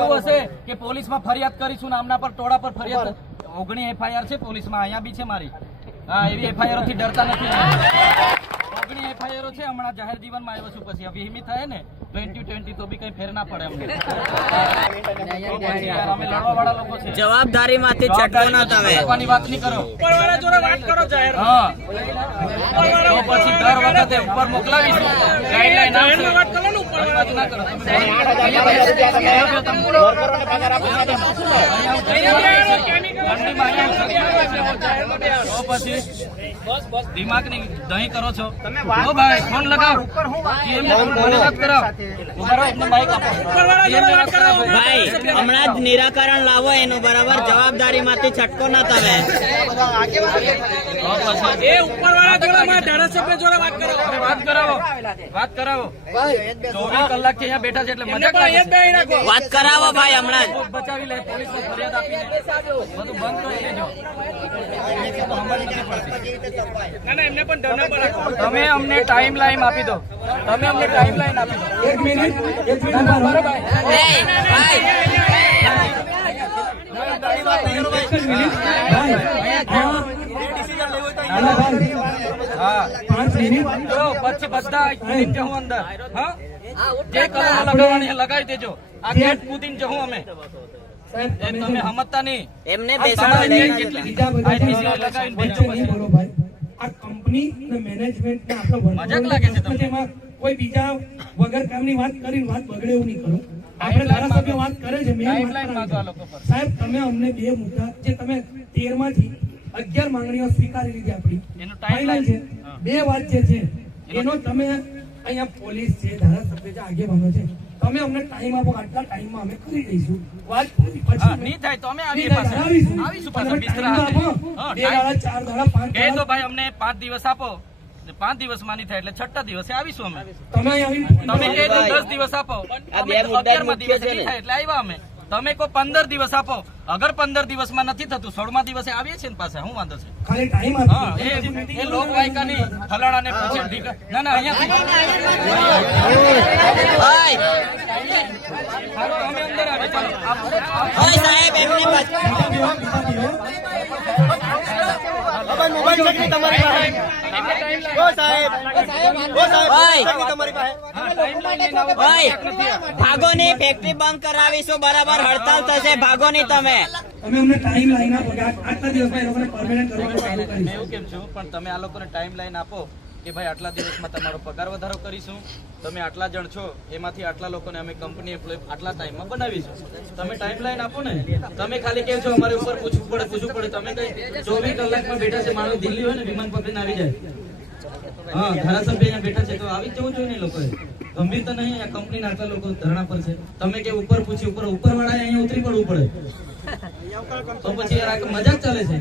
એવું હશે કે પોલીસમાં ફરિયાદ કરીશું ને આમના પર ટોળા પર ફરિયાદ 19 FIR છે પોલીસમાં, અહીંયા બી છે મારી. હા, એવી FIR થી ડરતા નથી. 19 FIR છે. હમણાં જાહેર જીવનમાં આવ્યો છું, પછી વિહિમી થાય ને 2020 તો બી કઈ ફેર ના પડે અમને. અમે લડવા વાળા લોકો છે. જવાબદારીમાંથી છટકો ના તમે વાત નહીં કરો. ઉપરવાળા જોડે વાત કરો જાહેર. હા, તો પછી દર વખતે ઉપર મોકલાવીશું. ગાઈડલાઈન આવશે. વાત કરો ને, ઉપરવાળા વાત ના કરો. દિમાગ ની દહીં કરો છો તમે. ભાઈ ફોન લગાવ. ભાઈ હમણાં જ નિરાકરણ લાવો એનું, બરાબર? જવાબદારી માંથી છટકો ના તમે. વાત કરાવો. 24 કલાક થી અહીંયા બેઠા છે એટલે મજાક વાત કરાવો ભાઈ હમણાં જ. બચાવી લે પોલીસ ને ફરિયાદ આપીને બધું બંધ કરી દેજો. તમે અમને ટાઈમ લાઈન આપી દો. તમે અમને ટાઈમ લાઈન આપી દો. 1 મિનિટ. પછી બધા જવું અંદર. હા, જે કલર લગાવવાની લગાવી દેજો. આ ગેટ કૂદીને જવું અમે. તમે સમજતા નહીં. એમને મજાક લાગે છે તમને. કોઈ બીજા વગર કામની વાત કરી વાત બગડે એવું નહીં કરું. આપણે ધારાસભ્ય વાત કરે છે. સાહેબ, તમે અમને 2 મુદ્દા જે તમે 13 માંથી 11 માંગણીઓ સ્વીકારી લીધી આપણી ફાઇનલ છે. 2 વાત જે છે એનો તમે અહીંયા પોલીસ છે, ધારાસભ્ય છે, આગેવાનો છે, તમે અમને ટાઈમ આપો. આટલા ટાઈમમાં અમે કરી દઈશું વાત. પછી નહીં થાય તો અમે આવીશું પાછા. 2 દાડા, 4 દાડા, 5 દાડા તો ભાઈ અમને 5 દિવસ આપો. 5 દિવસમાં નહીં થાય એટલે 6ઠા દિવસે આવીશું અમે. તમે કહે તો 10 દિવસ આપો. 11મા દિવસે નહીં થાય એટલે આવ્યા અમે. તમે કો 15 દિવસ આપો. અગર 15 દિવસમાં નથી થતું 16મા દિવસે આવીએ છીએ ને પાછા. શું વાંધો છે? ખાલી ટાઈમ આપો. હા, એ લોક વાયકાની ફલાણાને પૂછે. ના ના, અહીંયાથી અમે અંદર આવે. ચાલો સાહેબ એમને મોબાઈલ છે તમારી પાસે? ભાગો ની ફેક્ટરી બંધ કરાવીશું, બરાબર? હડતાલ થશે, ભાગો ની તમે. તમે અમને ટાઈમ લાઈન આપો કે આટલા દિવસમાં એ લોકોને પરમેનન્ટ કરવાનું ચાલુ કરીશું. એવું કેમ છું, પણ તમે આ લોકોને ટાઈમ લાઈન આપો કે ભાઈ આટલા દિવસમાં તમારો પગાર વધારો કરીશું. તમે આટલા જણ છો, એમાંથી આટલા લોકોને અમે કંપની આટલા ટાઈમમાં બનાવીશું. તમે ટાઈમ લાઈન આપો ને. તમે ખાલી કેમ છો અમારે ઉપર પૂછવું પડે. તમે કઈ 24 કલાકમાં બેઠા છે. માણસ દિલ્હી હોય ને વિમાન પકડીને આવી જાય. હા, ધારાસભ્ય અહીંયા બેઠા છે તો આવી જવું જોઈએ ને લોકોએ. ગંભીર તો નહીં. આ કંપની આટલા લોકો ધરણા પર છે. તમે કે ઉપર પૂછ્યું, ઉપર વાળા અહીંયા ઉતરી પડવું પડે તો પછી યાર આ મજાક ચાલે છે.